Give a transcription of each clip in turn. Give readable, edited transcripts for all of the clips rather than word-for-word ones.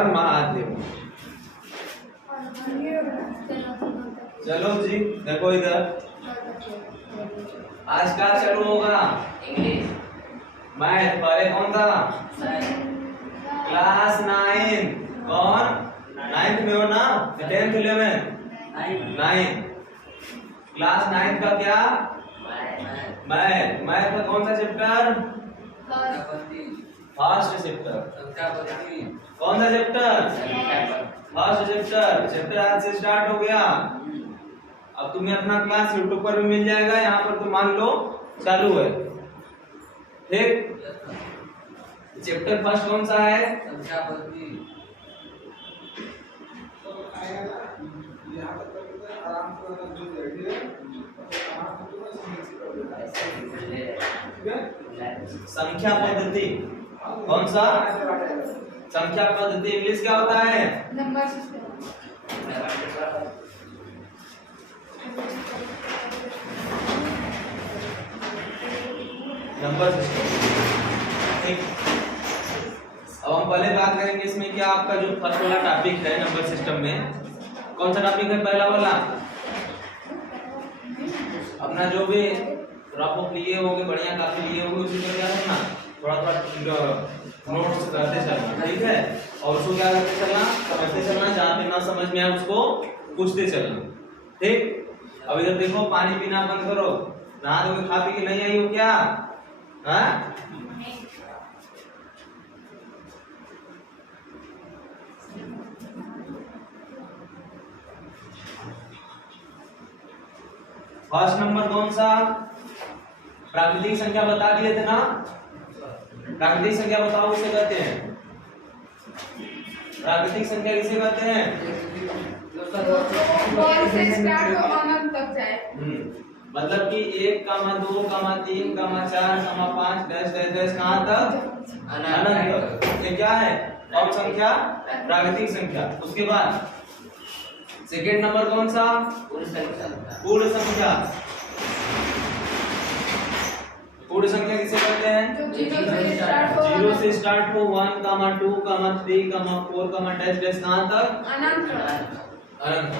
हर महादेव। चलो जी देखो इधर, आज क्या चालू होगा? इंग्लिश। मैथ। पहले कौन था? क्लास 9। कौन? 9th में हो ना? 10th 11 9। क्लास 9 का क्या? मैथ। मैथ का कौन सा चैप्टर? First chapter. कौन सा चैप्टर? First chapter. चैप्टर आज से स्टार्ट हो गया। अब तुम्हें अपना क्लास यूट्यूब पर भी मिल जाएगा, यहाँ पर तो मान लो चालू है। ठीक, चैप्टर फर्स्ट कौन सा है? संख्या पद्धति। संख्या पद्धति। कौन सा? संख्या पद्धति। इंग्लिश क्या होता है? Number system. Number system. ठीक, अब हम पहले बात करेंगे इसमें क्या आपका जो फर्स्ट वाला टॉपिक है नंबर सिस्टम में, कौन सा टॉपिक है? पहला वाला। अपना जो भी रफ लिए होगे, बढ़िया काफी लिए होगे, उसी पर क्या करना, थोड़ा थोड़ा नोट्स करते चलना। ठीक है, और उसको क्या करते चलना, समझते चलना, जहाँ पे ना समझ में आए उसको पूछते चलना। ठीक, अब इधर देखो, पानी पीना बंद करो। नहा धो के खा पी के नहीं आई हो क्या? हाँ, फर्स्ट नंबर कौन सा? प्राकृतिक संख्या बता दिए थे ना? प्राकृतिक संख्या बताओ किसे कहते हैं? प्राकृतिक संख्या किसे कहते हैं? से स्टार्ट हो अनंत तक जाए। मतलब कि 1, 2, 3, 4, 5 डैश डैश डैश कहाँ तक? अनंत तक। ये क्या है? कौन संख्या? प्राकृतिक संख्या। उसके बाद सेकेंड नंबर कौन सा? पूर्ण संख्या। पूर्ण संख्या किसे कहते हैं? जीरो से स्टार्ट हो 1, 2, 3, 4 डैश डैश कहाँ तक? अनंत।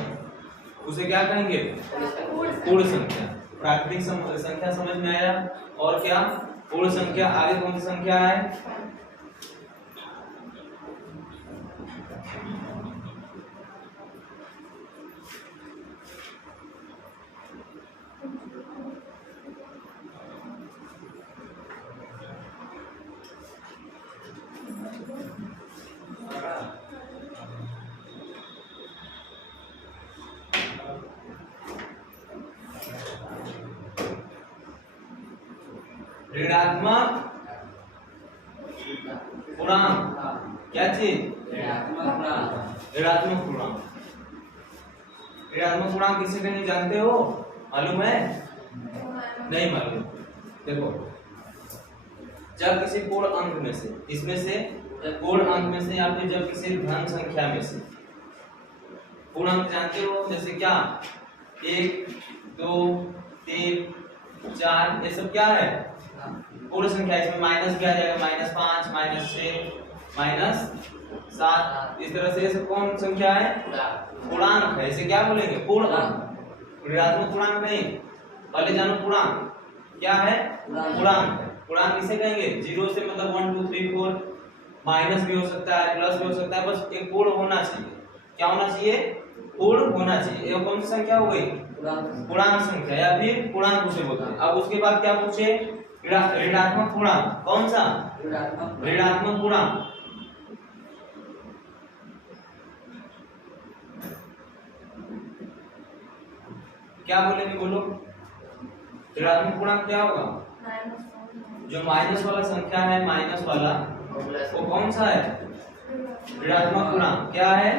उसे क्या कहेंगे? पूर्ण संख्या। प्राकृतिक संख्या समझ में आया। और क्या? पूर्ण संख्या। आगे कौन सी संख्या है? ऋणात्मक पूर्णांक। क्या चीज? ऋणात्मक पूर्णांक। ऋणात्मक पूर्णांक किसी ने नहीं जानते हो? मालूम है? नहीं मालूम। देखो, जब किसी पूर्ण अंक में से, इसमें से पूर्ण अंक में से, या फिर जब किसी धन संख्या में से, पूर्ण अंक जानते हो जैसे क्या? 1, 2, 3, 4, ये सब क्या है? पूर्ण संख्या। इसमें माइनस भी आ जाएगा, -5, -6, -7। इस तरह से ये सब कौन संख्या है? पूर्णांक है। इसे क्या बोलेंगे? पूर्ण अंक। ऋणात्मक पूर्णांक नहीं। पहले जानो पूर्णांक क्या है? पूर्णांक। पूर्णांक किसे कहेंगे? 0 से मतलब 1, 2, 3, 4, माइनस भी हो सकता है, प्लस भी हो सकता है, बस एक पूर्ण होना चाहिए। क्या होना चाहिए? पूर्ण होना चाहिए। ये कौन सी संख्या हो गई? पूर्णांक संख्या, या फिर पूर्णांक उसे बोलते हैं। अब उसके बाद क्या पूछे? ऋणात्मक पूर्णांक। कौन सा? ऋणात्मक पूर्णांक। क्या बोलेंगे? बोलो। ऋणात्मक पूर्णांक क्या होगा? जो माइनस वाला संख्या है, माइनस वाला, वो कौन सा है? ऋणात्मक पूर्णांक। क्या है?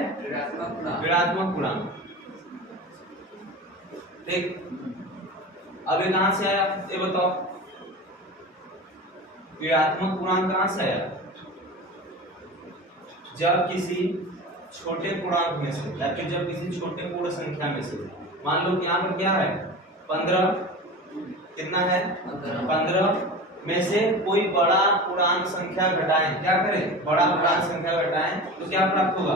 ऋणात्मक पूर्णांक। ठीक, अब ये कहां से आया ये बताओ? ऋणात्मक पूर्णांक कहां से आया? जब किसी छोटे पूर्णांक में से, या फिर जब किसी छोटे पूर्ण संख्या में से, मान लो कि यहाँ पर क्या है? 15, कितना है? 15, में से कोई बड़ा पूर्णांक संख्या घटाएं, क्या करें, बड़ा पूर्णांक संख्या घटाएं तो क्या प्राप्त होगा,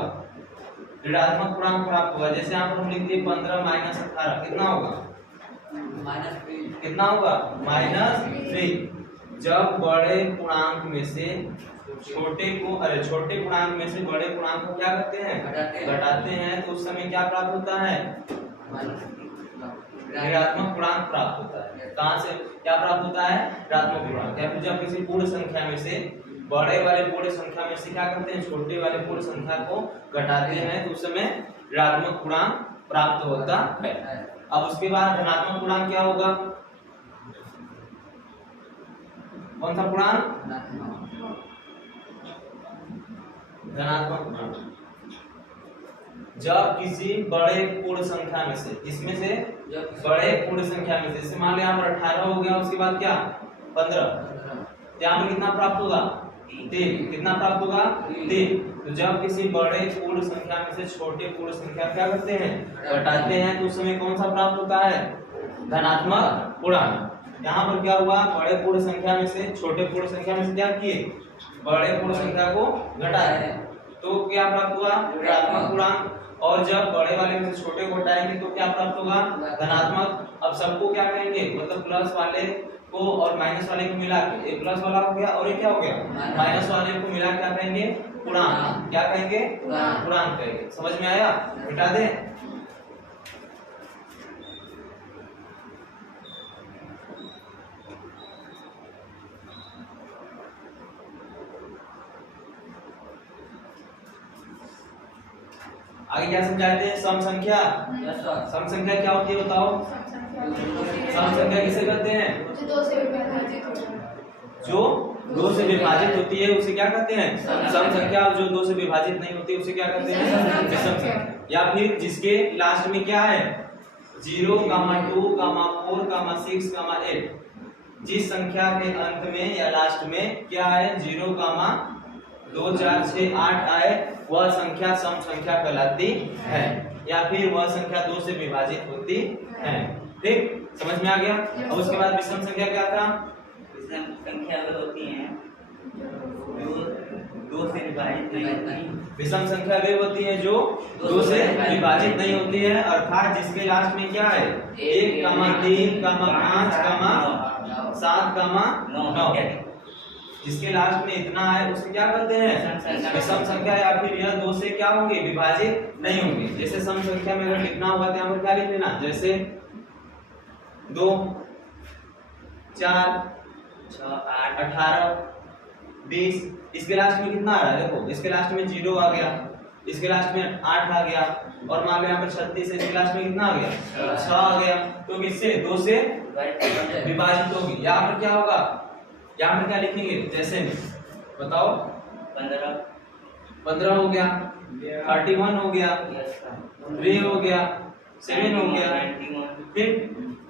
ऋणात्मक पूर्णांक प्राप्त होगा। जैसे यहाँ पर हम लिख दिए 15 माइनस 18 कितना होगा, कितना होगा, -3। जब बड़े पूर्णांक में से छोटे पूर्णांक में से बड़े पूर्णांक को क्या करते हैं, घटाते हैं तो उस समय क्या प्राप्त होता है, ऋणात्मक पूर्णांक प्राप्त होता है। कहां से क्या प्राप्त होता है, ऋणात्मक पूर्णांक। या फिर जब किसी पूर्ण संख्या में से बड़े वाले पूर्ण संख्या में से क्या करते हैं, छोटे वाले पूर्ण संख्या को घटाते हैं तो उस समय ऋणात्मक पूर्णांक प्राप्त होता है। अब उसके बाद धनात्मक पूर्णांक क्या होगा, कौन सा पूर्णांक, धनात्मक पूर्णांक। जब किसी बड़े पूर्ण संख्या में से, इसमें से बड़े पूर्ण संख्या में से, जैसे मान लिया यहाँ पर 18 हो गया, उसके बाद क्या 15, यहाँ पर कितना प्राप्त होगा, 3। कितना प्राप्त होगा, 3। तो जब किसी बड़े पूर्ण संख्या में से छोटे पूर्ण संख्या क्या करते हैं, घटाते हैं तो उस समय कौन सा प्राप्त होता है, धनात्मक पूर्णांक। यहाँ पर क्या हुआ, बड़े पूर्ण संख्या में से छोटे पूर्ण संख्या में से क्या किए, बड़े पूर्ण संख्या को घटाए तो क्या प्राप्त हुआ, ऋणात्मक पूर्णांक। और जब बड़े वाले में से छोटे को घटाएंगे तो क्या प्राप्त होगा, धनात्मक। अब सबको क्या करेंगे, मतलब प्लस वाले को और माइनस वाले को मिला के, एक प्लस वाला हो गया और एक क्या हो गया, माइनस वाले को मिला क्या कहेंगे, पूर्णांक। क्या कहेंगे, पूर्णांक कहेंगे। समझ में आया, मिटा दे। आगे क्या समझाते हैं, सम संख्या। सम संख्या क्या होती है बताओ, सम संख्या किसे कहते हैं, जो 2 से विभाजित होती है, जो 2 से विभाजित होती है उसे क्या कहते हैं, सम संख्या। जो 2 से विभाजित नहीं होती उसे क्या कहते हैं, विषम संख्या। या फिर जिसके लास्ट में क्या है, 0, 2, 4, 6, 8। जिस संख्या के अंत में या लास्ट में क्या है, 0, 2, 4, 6, 8 आए, वह संख्या सम संख्या कहलाती है। या फिर वह संख्या 2 से विभाजित होती है। ठीक, समझ में आ गया। और उसके बाद विषम संख्या क्या था, विषम संख्या वे होती हैं जो 2 से विभाजित नहीं होती। विषम संख्या वे होती है जो 2 से विभाजित नहीं होती है, अर्थात जिसके लास्ट में क्या है, 1, 3, 5, 7, 9। जिसके लास्ट में इतना है उसे क्या कहते हैं, विषम संख्या। या फिर यह 2 से क्या होंगे, विभाजित नहीं होंगे। जैसे सम संख्या में अगर लिखना होगा तो यहाँ पर क्या लिख लेना, जैसे 2, 4, 6, 8, 18, 20। इसके लास्ट में कितना आ रहा है, देखो इसके लास्ट में 0 आ गया, इसके लास्ट में 8 आ गया, और मान लो यहाँ पर 36 है, इसके लास्ट में कितना आ गया, 6 आ गया। तो किससे, 2 से विभाजित होगी। यहाँ पर क्या होगा, यहाँ पर क्या लिखेंगे, जैसे बताओ 15 हो गया, 31 हो गया, 3 हो गया, 7 हो गया, फिर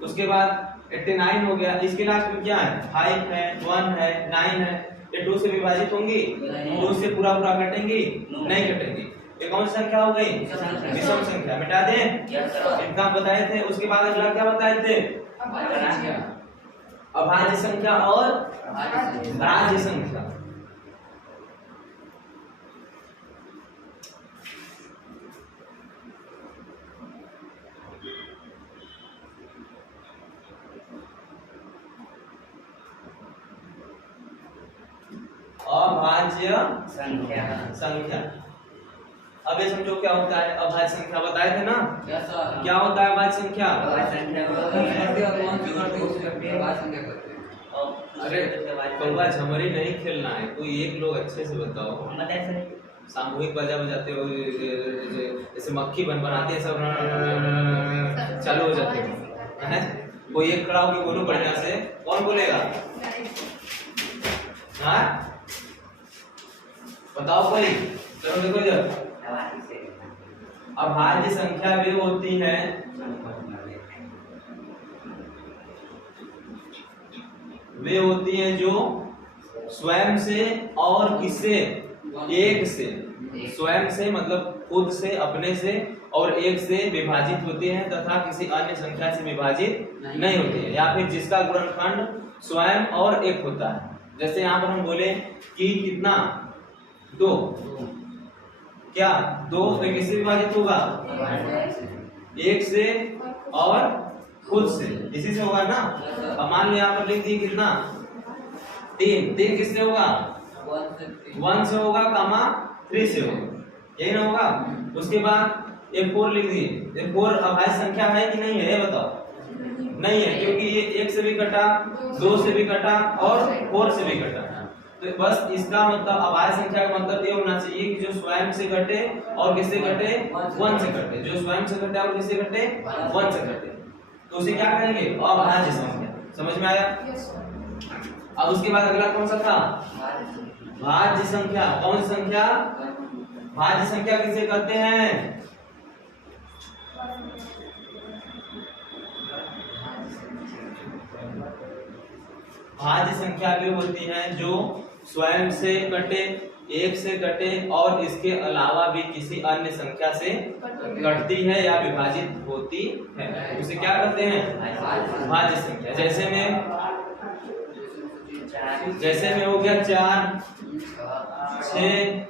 उसके बाद 89 हो गया। इसके लास्ट में क्या है, 5 है, 1 है, 9 है। ये 2 से विभाजित होंगी, 2 से पूरा कटेंगी, नहीं कटेंगी। ये कौन सी संख्या हो गई, विषम संख्या। मिटा दें, इतना बताए थे। उसके बाद अगला क्या बताए थे, अभाज्य संख्या और भाज्य संख्या। अभाज्य संख्या। अब ये समझो क्या होता है अभाज्य संख्या, बताए थे ना, क्या होता है अभाज्य संख्या। अरे कौवा झमरी नहीं खेलना है, कोई एक लोग अच्छे से बताओ। सामूहिक बाजा बजाते हो, जैसे मक्खी बनाते हैं, सब चालू हो जाते हैं। कोई एक खड़ा होकर बोलो बढ़िया से, कौन बोलेगा, हाँ बताओ कोई, चलो देखो इधर। अभाज्य संख्या वे होती है जो स्वयं से और किससे, एक से, स्वयं से मतलब खुद से, अपने से और एक से विभाजित होती है तथा किसी अन्य संख्या से विभाजित नहीं होती है। या फिर जिसका गुणनखंड स्वयं और एक होता है। जैसे यहाँ पर हम बोले कि कितना 2, क्या 2 किससे विभाजित होगा? 1 से और खुद से, इसी से होगा ना। अब मान लो यहाँ पर लिख दिए कितना 3 किससे होगा? 1 से होगा, कामा 3 से होगा, यही ना होगा। उसके बाद एक 4 लिख दिए। 4 अभाज्य संख्या है कि नहीं है, ये बताओ। नहीं है, क्योंकि ये 1 से भी कटा, 2 से भी कटा और 4 से भी कटा। तो बस इसका मतलब अभाज्य संख्या का मतलब ये होना चाहिए कि जो स्वयं से घटे और किससे घटे? 1 से घटे। जो स्वयं से घटे और किससे घटे? 1 से घटे, तो उसे क्या कहेंगे? अभाज्य संख्या। समझ में आया? अब उसके बाद अगला कौन सा था? भाज्य संख्या। कौन सी संख्या? भाज्य संख्या किसे कहते हैं? भाज्य संख्या वे होती हैं जो स्वयं से कटे, 1 से कटे और इसके अलावा भी किसी अन्य संख्या से कटती है या विभाजित होती है, उसे क्या कहते हैं? भाज्य संख्या। जैसे में हो गया 4, 6,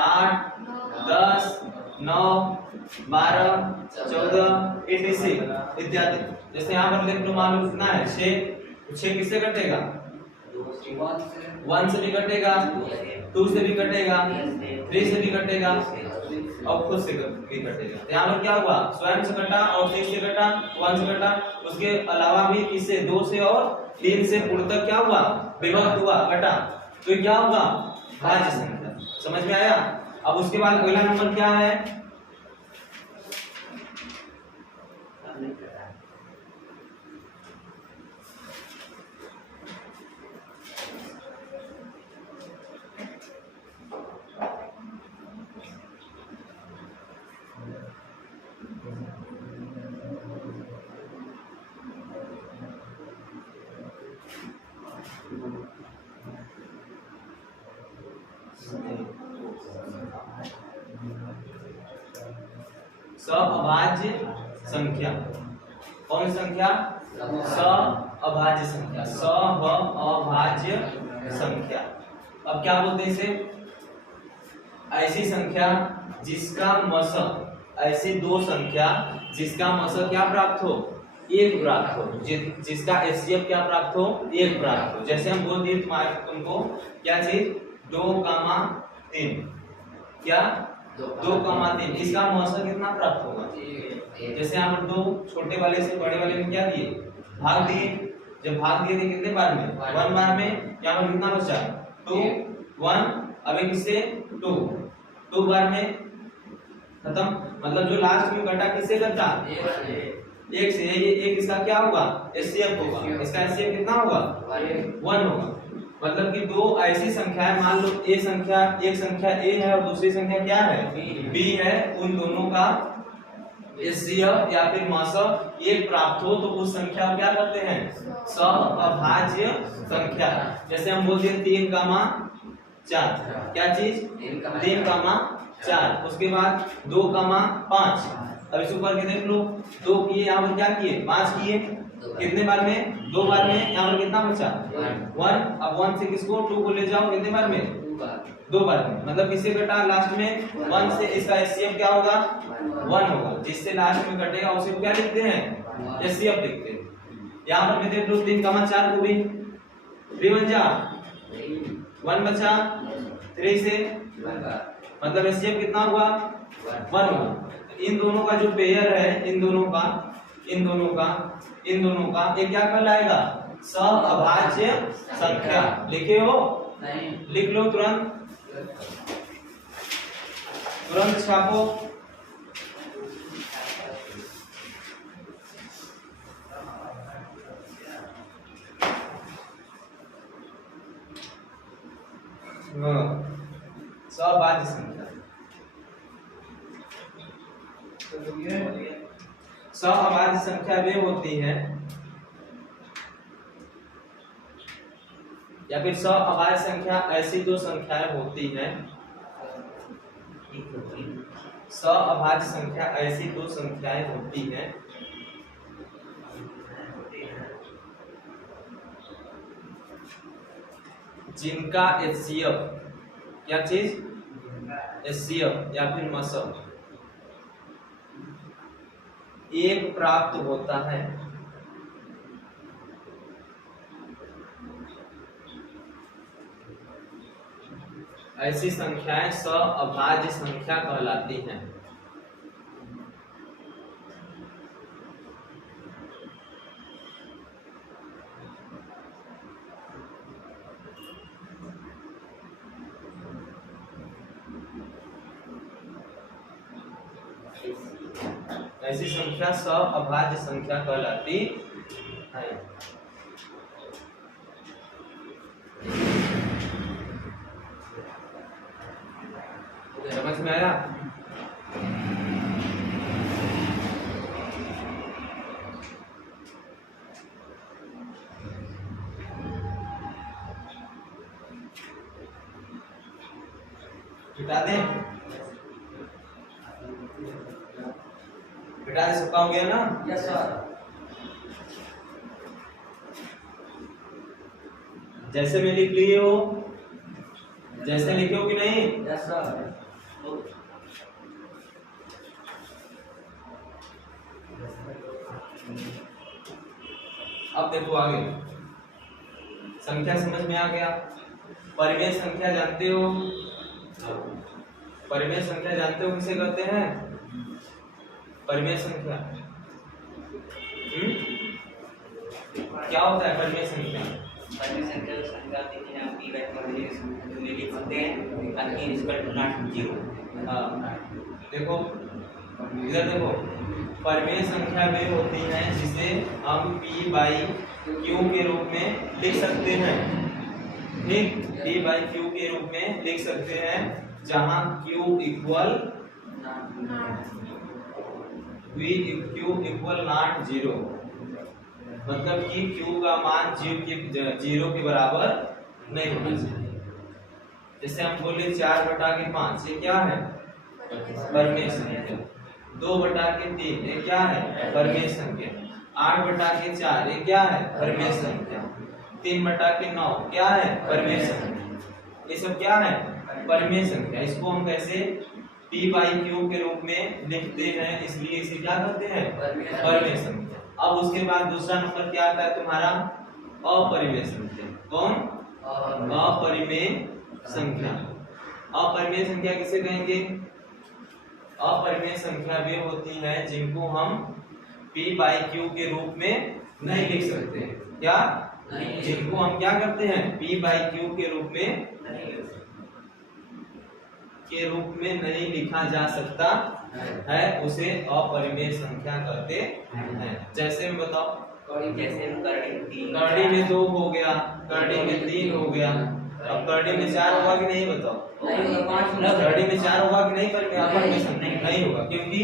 8, 10, 9, 12, 14 इत्यादि। जैसे यहाँ पर देख लो, मान लो कितना है 6 किससे कटेगा? 1 से भी कटेगा, 2 से भी कटेगा, 3 से भी कटेगा और खुद से भी कटेगा। यहाँ पर क्या हुआ? स्वयं से कटा और 3 से कटा, 1 से कटा, उसके अलावा भी किससे? 2 से और 3 से पूर्णतः क्या हुआ? विभक्त हुआ, कटा। तो क्या होगा? भाज्य संख्या। समझ में आया? अब उसके बाद अगला नंबर क्या है? अभाज्य संख्या। कौन संख्या? अभाज्य संख्या। अभाज्य संख्या। अब क्या बोलते हैं इसे? ऐसी संख्या जिसका मस, ऐसी 2 संख्या जिसका मस क्या प्राप्त हो? 1 प्राप्त हो। जिसका एचसीएफ क्या प्राप्त हो? 1 प्राप्त हो। जैसे हम बोल दिए तुमको क्या चीज? 2,3। क्या? 2,3। इसका मौसम कितना प्राप्त होगा? जैसे यहाँ पर 2 छोटे वाले से बड़े वाले में क्या दिए? भाग दिए। जब भाग दिए थे कितने बार में? 1 बार में। यहाँ पर कितना बचा? 2, 1। अब किससे? 2 बार में खत्म। मतलब जो लास्ट में कटा किससे कटा? 1 से। ये 1 इसका क्या होगा? एचसीएफ होगा। इसका एचसीएफ कितना होगा? 1 होगा। मतलब कि 2 ऐसी संख्या है, मान लो एक संख्या ए है और दूसरी संख्या क्या है? बी है। उन दोनों का एचसीएफ या फिर मसफ 1 प्राप्त हो तो उस संख्या को क्या कहते हैं? अभाज्य संख्या। जैसे हम बोलते हैं 3,4। क्या चीज? 3,4। उसके बाद 2,5। अब इस ऊपर के देख लो, 2 किए, यहाँ पर क्या किए? 5 किए। कितने बार में? 2 बार में। यहाँ पर कितना बचा? 1। अब 1 से किसको? 2 को ले जाओ। कितने बार में? 2 बार में। मतलब किससे कटा? लास्ट में 1 से। इसका एचसीएफ क्या होगा? 1 होगा। जिससे लास्ट में कटेगा उसे क्या लिखते हैं? एचसीएफ लिखते हैं। यहाँ पर भी देख लो 3,4 को भी 3 बन जा 1 बचा 3 से, मतलब एचसीएफ कितना हुआ? 1 हुआ। इन दोनों का जो पेयर है, इन दोनों का ये क्या कहलाएगा? अभाज्य संख्या। लिखे हो? नहीं। लिख लो तुरंत छापो। अभाज्य संख्या। अभाज्य संख्या वे होती है या फिर अभाज्य संख्या ऐसी 2 संख्याएं होती हैं। अभाज्य संख्या ऐसी 2 संख्याएं होती हैं जिनका HCF, क्या चीज, HCF या फिर मसल एक प्राप्त होता है, ऐसी संख्याएं सअभाज्य संख्या कहलाती हैं। ऐसी संख्या सअभाज्य संख्या कहलाती है। समझ में आया? हटा दें, हटा दे, सबका हो गया ना? Yes sir. जैसे में लिख लिए हो, जैसे लिखे हो कि नहीं? Yes sir. अब देखो आगे, संख्या समझ में आ गया। परिमेय संख्या जानते हो? परिमेय संख्या जानते हो किसे कहते हैं? परिमेय संख्या क्या होता है? परिमेय संख्या परिमेय संख्या संख्या देखिए आप की वेक्टर में लिख सकते हैं ताकि इसका नॉट जीरो। हाँ देखो, इधर देखो, परिमेय संख्या वे होती हैं जिसे हम P बाई Q के रूप में लिख सकते हैं। ठीक, P बाई Q के रूप में लिख सकते हैं, जहां Q equal Q equal not zero, मतलब कि Q का मान जीरो के बराबर नहीं होना चाहिए। जैसे हम बोले 4/5, ये क्या है? परिमेय संख्या। 2/3, ये क्या है? परिमेय संख्या। 8/4, ये क्या है? परिमेय संख्या। 3/9 क्या है? परिमेय संख्या। ये सब क्या है? परिमेय संख्या। इसको हम कैसे P बाई Q के रूप में लिखते हैं, इसलिए इसे क्या कहते हैं? परिमेय संख्या। अब उसके बाद दूसरा नंबर क्या आता है तुम्हारा? अपरिमेय संख्या। कौन? अपरिमेय संख्या। अपरिमेय संख्या किसे कहेंगे? अपरिमेय संख्या वे होती है जिनको हम P बाई Q के रूप में नहीं लिख सकते। क्या? जिनको हम क्या करते हैं? P बाई Q के रूप में नहीं लिखा जा सकता है, उसे अपरिमेय संख्या कहते हैं। जैसे में बताओ, जैसे करड़ी में 2 हो गया, करड़ी में 3 हो गया, अब करड़ी में 4 होगा कि नहीं? बताओ, करड़ी में 4 होगा कि नहीं? पर अपरिमेय संख्या नहीं होगा, क्योंकि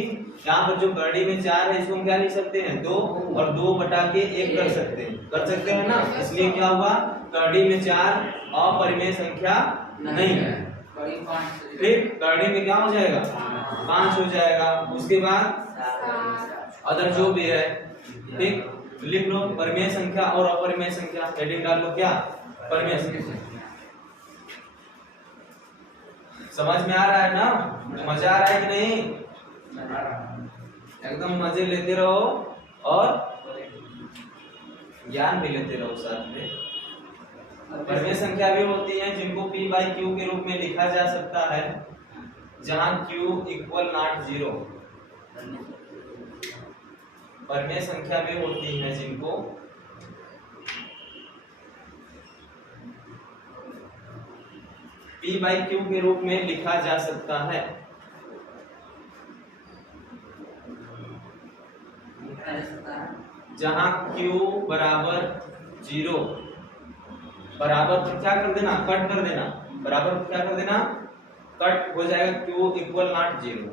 यहाँ पर जो करड़ी में 4 है इसको हम क्या लिख सकते हैं? 2 और 2/1 कर सकते हैं ना, इसलिए क्या हुआ? करड़ी में 4 अपरिमेय संख्या नहीं है। ठीक, करड़ी में क्या हो जाएगा? 5 हो जाएगा। उसके बाद अदर जो भी है, ठीक, लिख लो परिमेय संख्या और अपरिमेय संख्या, हेडिंग डाल लो क्या? परिमेय संख्या। समझ में आ रहा है ना? मजा आ रहा है कि नहीं? एकदम मजे लेते रहो और ज्ञान भी लेते रहो साथ में। परिमेय संख्या भी होती है जिनको P बाई Q के रूप में लिखा जा सकता है, जहां Q इक्वल नॉट जीरो। परिमेय संख्या भी होती है जिनको P बाई Q के रूप में लिखा जा सकता है, जहां Q बराबर 0। बराबर पर क्या कर देना? कट कर देना। बराबर पर क्या कर देना? कट हो जाएगा। Q इक्वल नॉट 0,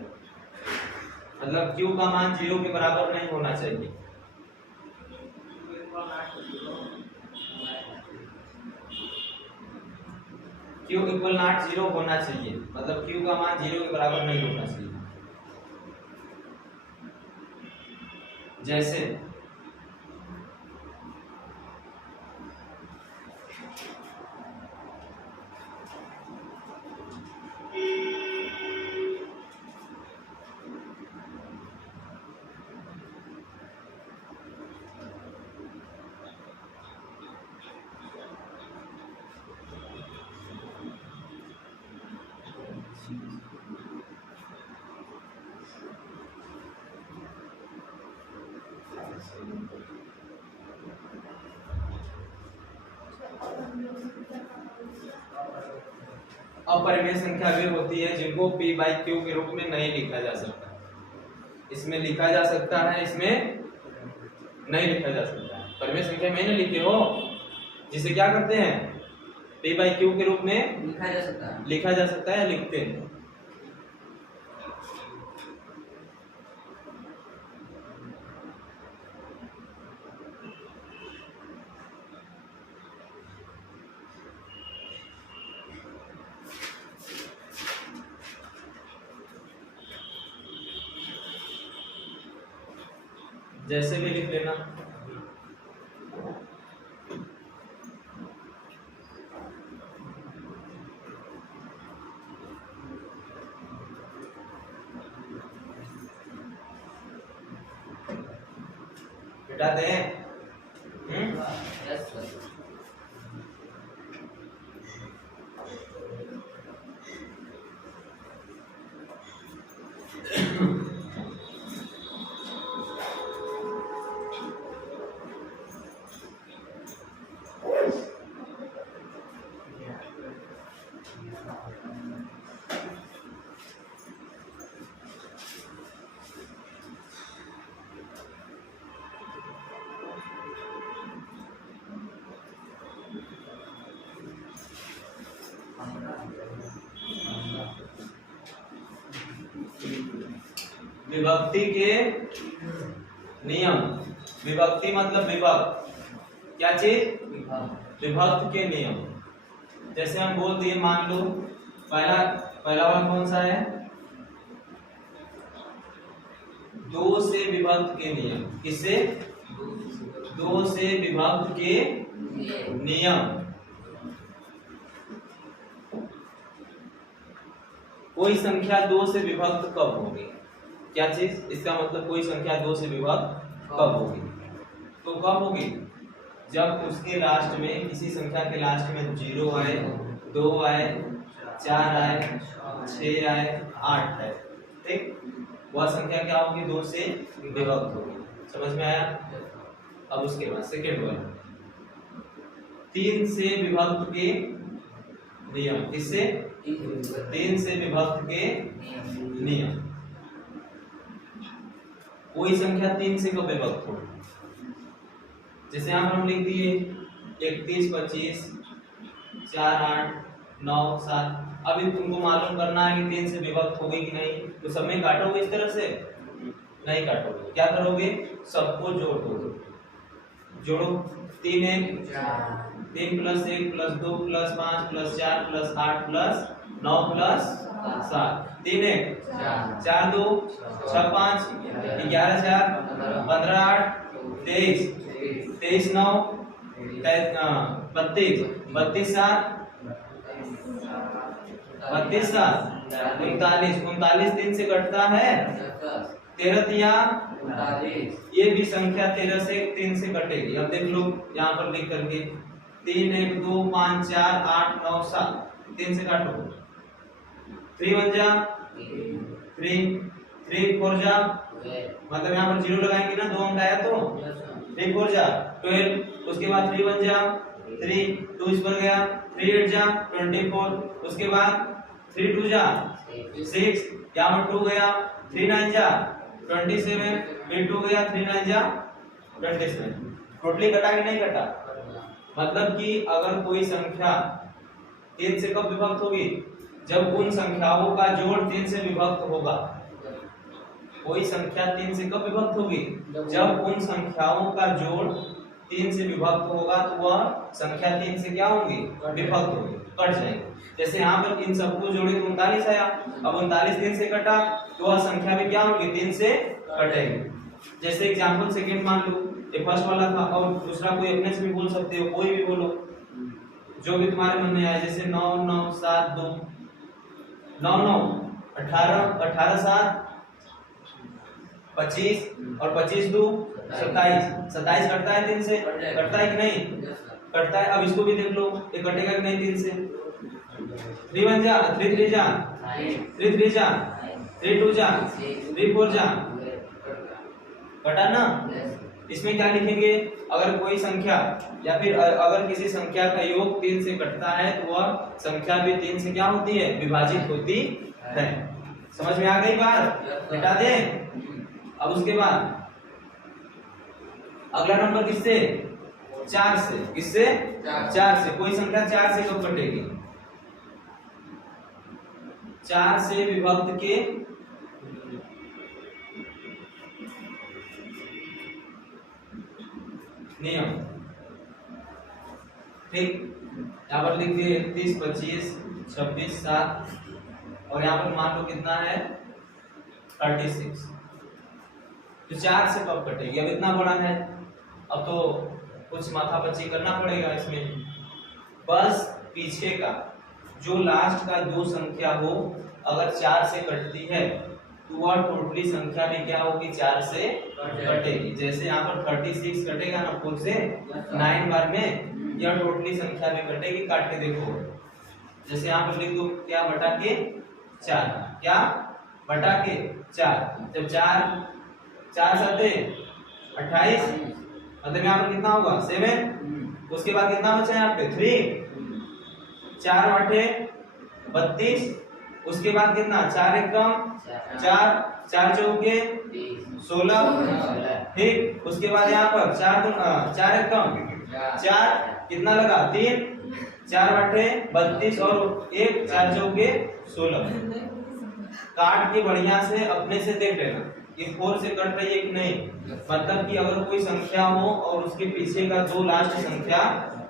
मतलब Q का मान 0 के बराबर नहीं होना चाहिए। Q इक्वल नॉट 0 होना चाहिए, मतलब Q का मान 0 के बराबर नहीं होना चाहिए। जैसे अपरिमेय संख्या वे होती है जिनको p बाई q के रूप में नहीं लिखा जा सकता। इसमें लिखा जा सकता है, इसमें नहीं लिखा जा सकता है। परिमेय संख्या में नहीं लिखे हो, जिसे क्या करते हैं p बाई q के रूप में लिखा जा सकता है, लिखा जा सकता है, लिखते हैं। जैसे भी लिख लेना। बेटा दें यस सर। विभक्ति के नियम। विभक्ति मतलब विभक्त, क्या चीज? विभक्त के नियम। जैसे हम बोल दिए, मान लो पहला वाला कौन सा है? 2 से विभक्त के नियम। किससे? 2 से विभक्त के नियम। कोई संख्या 2 से विभक्त कब होगी? क्या चीज? इसका मतलब कोई संख्या 2 से विभक्त कब होगी? तो कब होगी? जब उसके लास्ट में, किसी संख्या के लास्ट में 0 आए, 2 आए, 4 आए, 6 आए, 8 आए, ठीक? वह संख्या क्या होगी? 2 से विभक्त होगी। समझ में आया? अब उसके बाद सेकेंड वाला 3 से विभक्त के नियम। किससे? 3 से विभक्त के नियम। कोई संख्या 3 से कब विभक्त हो? जैसे यहाँ पर हम लिख दिए 31, 25, 4, 8, 9, 7। अभी तुमको मालूम करना है कि 3 से विभक्त होगी कि नहीं। तो सब में काटोगे इस तरह से? नहीं काटोगे। क्या करोगे? सबको जोड़ दोगे। जोड़ो। 3 plus 1 plus 2 plus 5 plus 4 plus 8 plus 9 plus 7। 3 4 2 6 5 11 4 15 8 23 23 9 32 32 7 32 7 39 39 3 से कटता है 13 या ये भी संख्या 13 से 3 से कटेगी। अब देख लो यहाँ पर लिख करके 3 1 2 5 4 8 9 7 3 से काटो। 3 1 जा 3 3 4 जा, मतलब यहाँ पर 0 लगाएंगे ना, 2 अंक आया तो 3 4 जा 12। उसके बाद 3 1 जा 3 2 इस पर गया 3 8 जा 24। उसके बाद 3 2 जा 6, यहाँ पर 2 गया 3 9 जा 27, फिर 2 गया 3 9 जा 27। टोटली कटा कि नहीं कटा? मतलब कि अगर कोई संख्या 3 से कब विभक्त होगी? जब उन संख्याओं का जोड़ 3 से विभक्त होगा। कोई संख्या 3 से कब विभक्त होगी? जब उन संख्याओं का जोड़ 3 से विभक्त होगा, तो वह संख्या 3 से क्या होंगी? विभक्त होगी, कट जाएंगे। जैसे यहाँ पर इन सबको जोड़े तो 39 आया। अब 39 3 से कटा तो वह संख्या भी क्या होगी? 3 से कटेगी। जैसे एग्जांपल सेकंड मान लो, ये फर्स्ट वाला था, और दूसरा कोई अपने से भी बोल सकते हो, कोई भी बोलो जो भी तुम्हारे मन में आए। जैसे 9 9 7 2 9 9 18 18 7 25 और 25 2 27 27 कटता है 3 से? कटता है कि नहीं? कटता है। अब इसको भी देख लो, ये कटेगा कि नहीं 3 से? 3 1 जा 3 3 जा 3 3 जा 3 2 जा 3 4 जा, कटा ना? इसमें क्या लिखेंगे, अगर कोई संख्या या फिर अगर किसी संख्या का योग 3 से कटता है तो वह संख्या भी 3 से क्या होती है, विभाजित होती है। समझ में आ गई बात, मिटा दें। अब उसके बाद अगला नंबर किससे, 4 से। किससे, 4 से। कोई संख्या 4 से कब कटेगी, 4 से विभक्त के नियम। ठीक, यहाँ पर लिख दिए 31, 25, 26, 7 और यहाँ पर मान लो कितना है 36। तो 4 से कब कटेगी, अब इतना बड़ा है, अब तो कुछ माथापच्ची करना पड़ेगा इसमें। बस पीछे का जो लास्ट का 2 संख्या हो अगर 4 से कटती है तो वह टोटली संख्या भी क्या होगी, 4 से कटेगी। जैसे यहाँ पर 36 कटेगा ना 4 से 9 बार में, यह टोटली संख्या भी कटेगी। काट के देखो, जैसे यहाँ पर लिख दो क्या, बटा के 4, क्या बटा के 4। जब 4 साथे 28, मतलब यहाँ पर कितना होगा 7। उसके बाद कितना बचा यहाँ पे 3, 4 आठे 32। उसके बाद कितना 4 एक कम 4, 4 चौके 16। ठीक, उसके बाद यहाँ पर 4 एक कम 4, कितना लगा 3, 4 आठे 32 और 1, 4 चौके 16। काट के बढ़िया से अपने से देख लेना कि 4 से कट रही है कि नहीं। मतलब कि अगर कोई संख्या हो और उसके पीछे का 2 लास्ट संख्या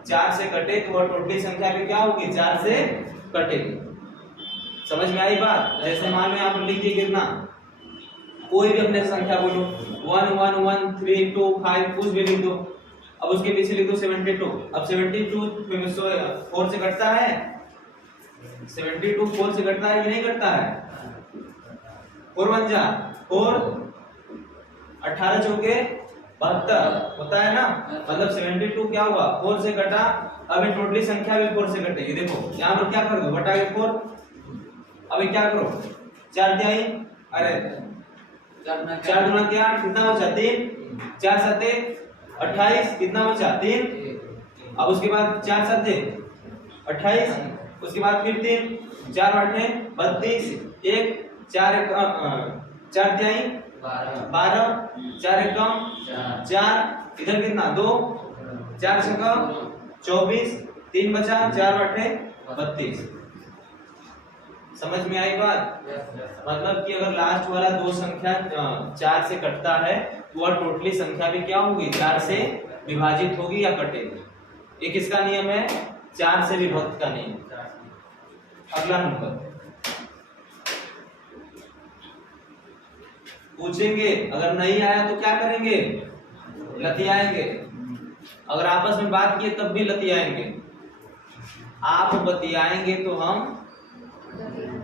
4 से कटे तो वह टोटली संख्या भी क्या होगी, 4 से कटेगी। समझ में आई बात। जैसे मान लो यहाँ पर लिखिए कितना, कोई भी अपने संख्या बोलो 1 1 1 3 2 5, कुछ भी लिख दो। अब उसके पीछे लिख दो 72। अब 72 4 से कटता है, 72 4 से कटता है कि नहीं कटता है, 4 1 जा 4, 18 चौके 72 होता है ना। मतलब 72 क्या हुआ, 4 से कटा। अब ये टोटली संख्या भी 4 से कटेगी। देखो यहाँ पर क्या कर दो, बटा के 4। अभी क्या करो, 4 तिहाई, अरे 4 गुना क्या, कितना बचा 3, 4 साते 28, कितना बचा 3। अब उसके बाद 4 साते 28, उसके बाद फिर 3, 4 आठे 32, 1, 4 तिहाई 12, 4 एक कम 4, इधर कितना 2, 4 छक्का 24, 3 बचा, 4 आठे 32। समझ में आई बात। मतलब कि अगर लास्ट वाला 2 संख्या 4 से कटता है तो वह टोटली संख्या भी क्या होगी, 4 से विभाजित होगी या कटेगी। ये किसका नियम है, 4 से विभक्त का नियम। अगला नंबर पूछेंगे, अगर नहीं आया तो क्या करेंगे, लतियाएंगे। अगर आपस में बात किए तब भी लतियाएंगे। आप बतियाएंगे तो हम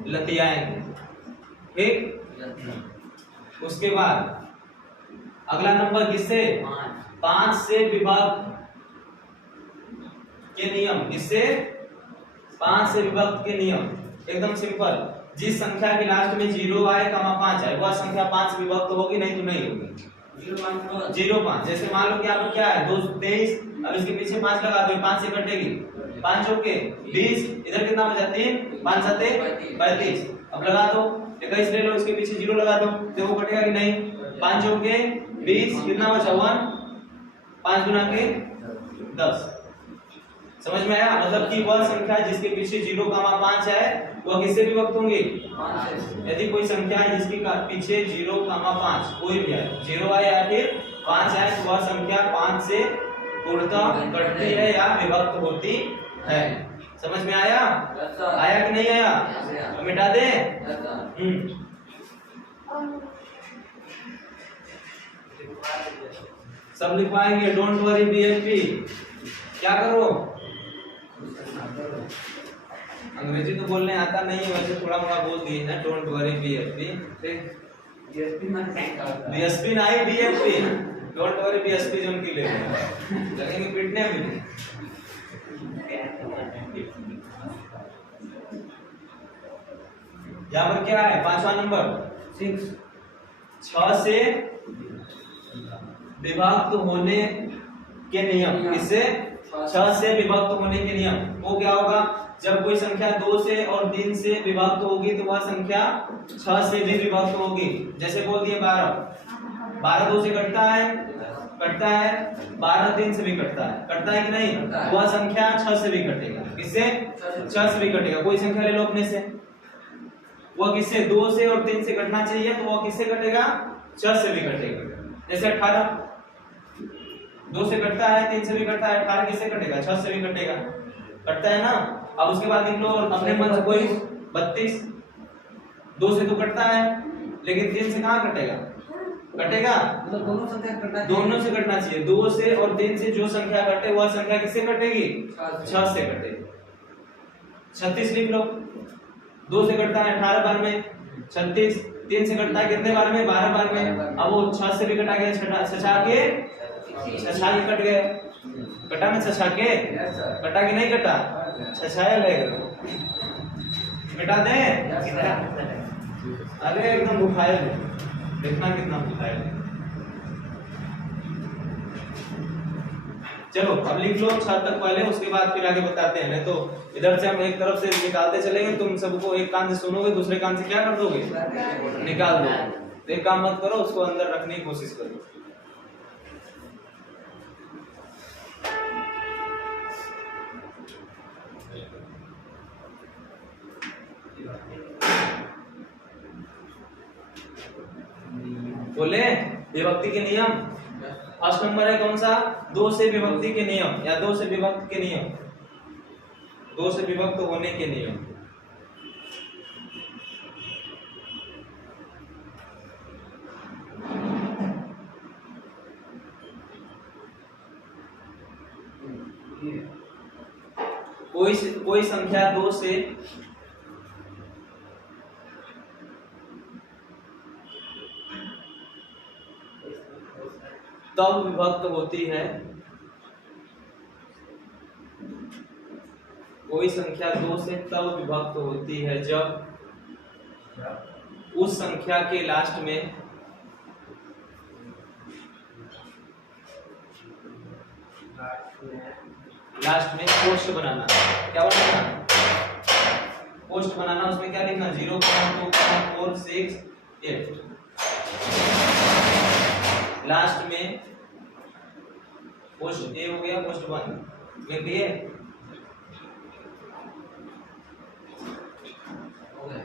लतियाएंगे। ठीक, उसके बाद अगला नंबर किससे, 5 से विभक्त के नियम। किससे, 5 से विभक्त के नियम। एकदम सिंपल, जिस संख्या के लास्ट में 0 आए, 5 आए, वह संख्या 5 से विभक्त होगी, नहीं तो नहीं होगी। 0 5, जैसे मान लो कि यहाँ पर क्या है 2 23, अब इसके पीछे 5 लगा दो, 5 से कटेगी। 5 चौके 20, इधर कितना बचा 3, 5 साते 35। अब लगा दो 21 ले लो, इसके पीछे 0 लगा दो, देखो कटेगा कि नहीं। 5 चौके 20, कितना बचा 1, 5 गुना के 10। समझ में आया। मतलब कि वह संख्या जिसके पीछे 0, 5 है वह किससे विभक्त होंगे, 5। यदि कोई संख्या है जिसके पीछे 0, 5 कोई भी है, 0 आए या फिर 5 आए, तो वह संख्या 5 से पूर्णतः कटती है या विभक्त होती है। समझ में आया, आया कि नहीं आया, तो मिटा दे। सब लिखवाएंगे, डोंट वरी बीएफपी। क्या करो, अंग्रेजी तो बोलने आता नहीं है, वैसे थोड़ा मोड़ा बोल दिए ना, डोंट वरी बीएफपी। बीएसपी नहीं बीएफपी, डोंट वरी बीएसपी जो उनकी ले लगेंगे पिटने में। यहाँ पर क्या है, 5वां नंबर 6 से विभक्त होने के नियम, इससे 6 से विभक्त होने के नियम। वो क्या होगा, जब कोई संख्या 2 से और 3 से विभक्त होगी तो वह संख्या 6 से भी विभक्त होगी। जैसे बोल दिए 12 2 से कटता है, 12 3 से भी कटता है कि नहीं, वह संख्या 6 से भी कटेगा। किससे? 6 से भी कटेगा। कोई संख्या ले लो अपने से, वह किससे 2 से और 3 से कटना चाहिए, तो वह किससे कटेगा? 6 से भी कटेगा। जैसे 18 2 से कटता है, 3 से भी कटता है, 18 किससे कटेगा? 6 से भी कटेगा, कटता है ना। अब उसके बाद लिख लो अपने मन से कोई 32 2 से तो कटता है, लेकिन 3 से कहाँ कटेगा? मतलब दोनों संख्या कटना चाहिए। दोनों से कटना चाहिए। 2 से और 3 से जो संख्या कटे वह संख्या किससे कटेगी? 6 से कटेगी। 36 लिख लो, 2 से कटता है 18 बार में, 36 3 से कटता है कितने बार में? 12 बार में। अब वो 6 से भी कटा गया, छछा के कट गए। कटा में छछा के, कटा कि नहीं कटा? छछाया लगेगा, मिटा दे। अरे एकदम बुखाया है, देखना कितना बुखाया है। चलो अब लिख लो 6 तक पहले, उसके बाद फिर आगे बताते हैं। नहीं तो इधर से हम एक तरफ से निकालते चलेंगे, तुम सबको एक कान से सुनोगे, दूसरे कान से क्या कर दोगे? निकाल दो। तो एक काम मत करो, उसको अंदर रखने की कोशिश करो। बोले विभक्ति के नियम। फर्स्ट नंबर है कौन सा? 2 से विभक्ति के नियम या 2 से विभक्त के नियम, 2 से विभक्त होने के नियम। कोई संख्या 2 से तब विभक्त होती है, कोई संख्या 2 से तब विभक्त होती है जब उस संख्या के लास्ट में पोस्ट बनाना। क्या बनाना? पोस्ट बनाना। उसमें क्या लिखना? 0.2.468 लास्ट में पोस्ट ए हो गया, पोस्ट 1 लिख दिए। हो गया।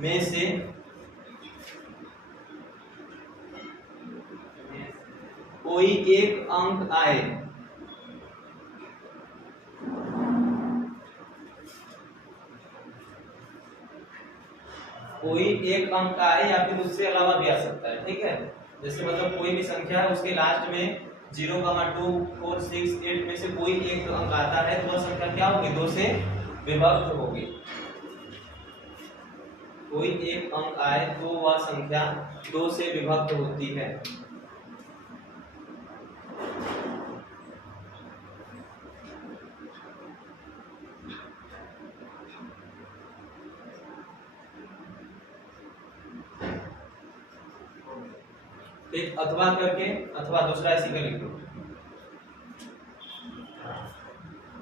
में से कोई एक अंक आए, कोई एक अंक आए या फिर उससे अलावा भी आ सकता है। ठीक है, जैसे मतलब कोई भी संख्या है, उसके लास्ट में 0,2,4,6,8 में से कोई एक अंक आता है, तो वह संख्या क्या होगी? 2 से विभक्त होगी। कोई एक अंक आए तो वह संख्या 2 से विभक्त होती है। एक अथवा करके, अथवा दूसरा इसी का लिख लो।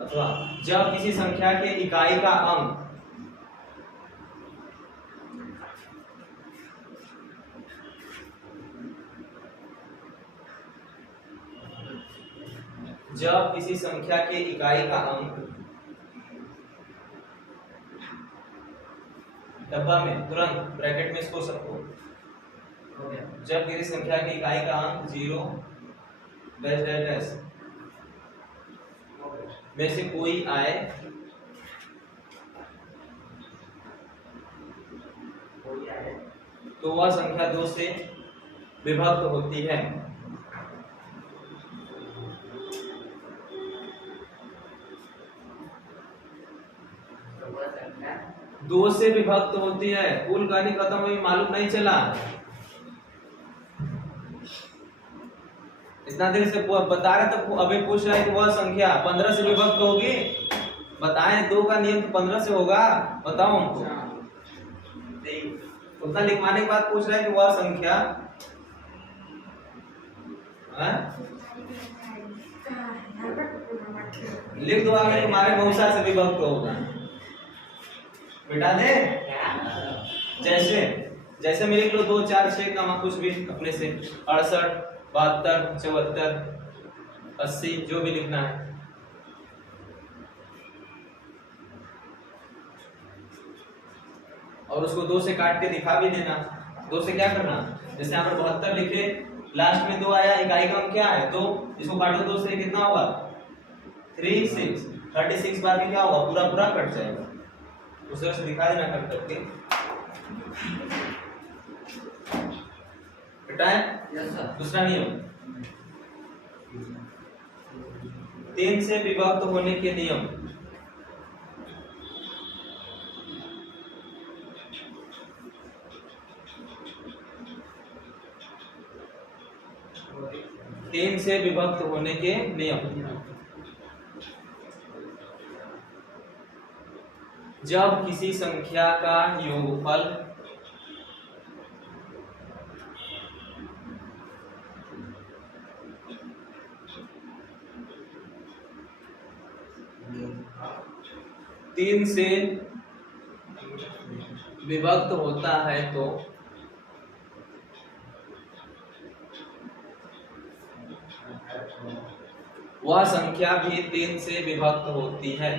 अथवा जब किसी संख्या के इकाई का अंक जब किसी संख्या के इकाई का अंक डब्बा में तुरंत ब्रैकेट में इसको सबको, जब किसी संख्या की इकाई का अंक 0 में से कोई आए तो वह संख्या 2 से विभक्त होती है। 2 से विभक्त होती है। कुल कहानी खत्म हुई, मालूम नहीं चला। इतना देर से बता रहे तो अभी पूछ रहा है कि वह संख्या 15 से विभक्त होगी। बताएं 2 का नियम 15 से होगा? बताओ हमको। उतना लिखवाने के बाद पूछ रहा है कि वह संख्या लिख दो आगे तुम्हारे बहुसा से विभक्त होगा। बिठा दे जैसे जैसे में लिख लो 2 4 6 का कुछ भी अपने से 68 72 74 80 जो भी लिखना है। और उसको 2 से काट के दिखा भी देना। 2 से क्या करना, जैसे यहाँ पर 72 लिखे, लास्ट में 2 आया, इकाई क्रम क्या है 2, इसको काटो 2 से कितना होगा 36, 36 बार में क्या होगा पूरा पूरा कट जाएगा। उस तरह से दिखा देना कट करके। बेटा है दूसरा नियम 3 से विभक्त होने के नियम। तीन से विभक्त होने के नियम। जब किसी संख्या का योगफल तीन से विभक्त होता है तो वह संख्या भी 3 से विभक्त होती है।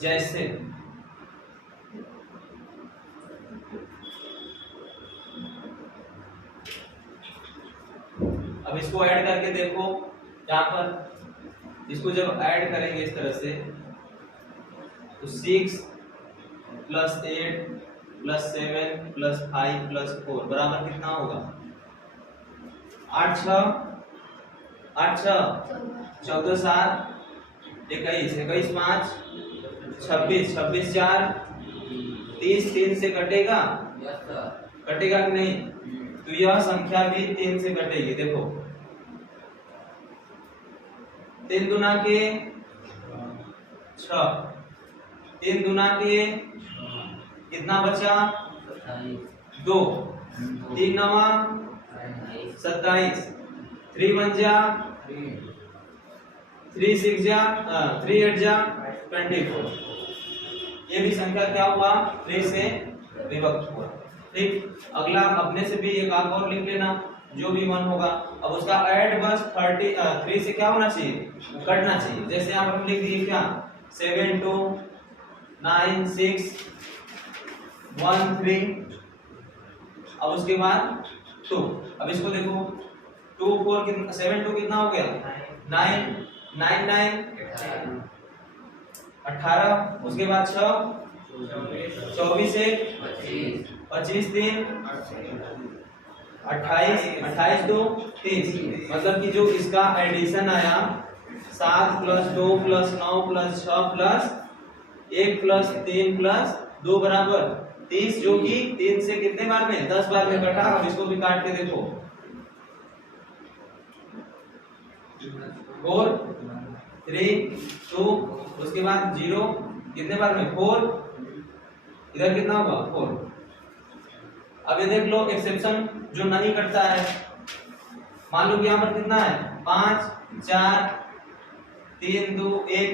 जैसे अब इसको ऐड करके देखो, यहाँ पर इसको जब ऐड करेंगे इस तरह से तो 6 + 8 + 7 + 5 + 4 बराबर कितना होगा 8 6 14 7 21 21 5 26 26 4 30 3 से कटेगा कटेगा कि नहीं, तो यह संख्या भी 3 से कटेगी। देखो 3 दूना के 6, 3 दूना के कितना बचा 2, 3 नवा 27, 3 1 जा 3 6 जा 3 8 जा 24। ये भी संख्या क्या हुआ 3 से विभक्त हुआ। ठीक, अगला अपने से भी एक आग और लिख लेना जो भी 1 होगा। अब उसका ऐड बस 3 से क्या होना चाहिए कटना चाहिए। जैसे यहाँ पर हम लिख दिए क्या 7 2 9 6 1 3, अब उसके बाद 2। अब इसको देखो 2 4 कितना 7 2 कितना हो गया 9 9 9 18, उसके बाद 6 24 1 25 3 28 28 2 30। मतलब कि जो इसका एडिशन आया 7 + 2 + 9 + 6 + 1 + 3 + 2 बराबर 30, जो कि 3 से कितने बार में 10 बार में कटा। अब इसको भी काट के देखो 4 3 2, उसके बाद 0 कितने बार में 4, इधर कितना होगा 4। अब ये देख लो एक्सेप्शन जो नहीं कटता है, मान लो कि यहाँ पर कितना है 5 4 3 2 1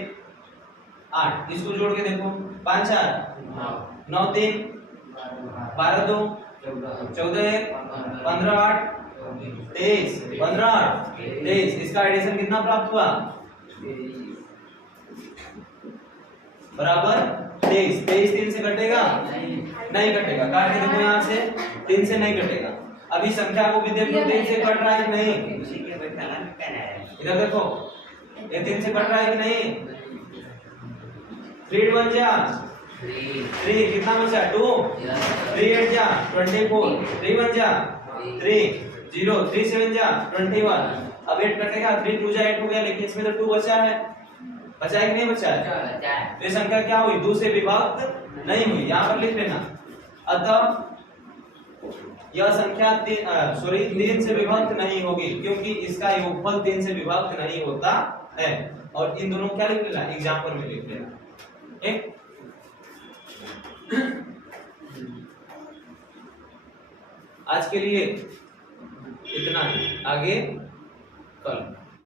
8, इसको जोड़ के देखो 5 4 9 3 12 2 14 1 15 8 23 15 8 23। इसका एडिशन कितना प्राप्त हुआ बराबर 23। 23 3 से कटेगा नहीं कटेगा, काट के देखो यहाँ से 3 से नहीं कटेगा। अभी संख्या को भी देख लो 3 से कट रहा है कि नहीं, इधर देखो ये 3 से कट रहा है कि नहीं। 3 1 जा 3, कितना बचा 2, 3 8 जा 24, 3 1 जा 3 0, 3 7 जा 21। अब 8 कटेगा 3 2 जा 8 हो गया, लेकिन इसमें तो 2 बचा है बचा है कि नहीं बचा है? बचा है। तो ये संख्या क्या हुई? 2 से विभक्त नहीं हुई, यहाँ पर लिख लेना। अतः यह संख्या 3 से विभक्त नहीं होगी, क्योंकि इसका योगफल 3 से विभक्त नहीं होता है। और इन दोनों क्या लिख लेना? एग्जाम्पल में लिख लेना। ठीक, आज के लिए इतना ही, आगे कल।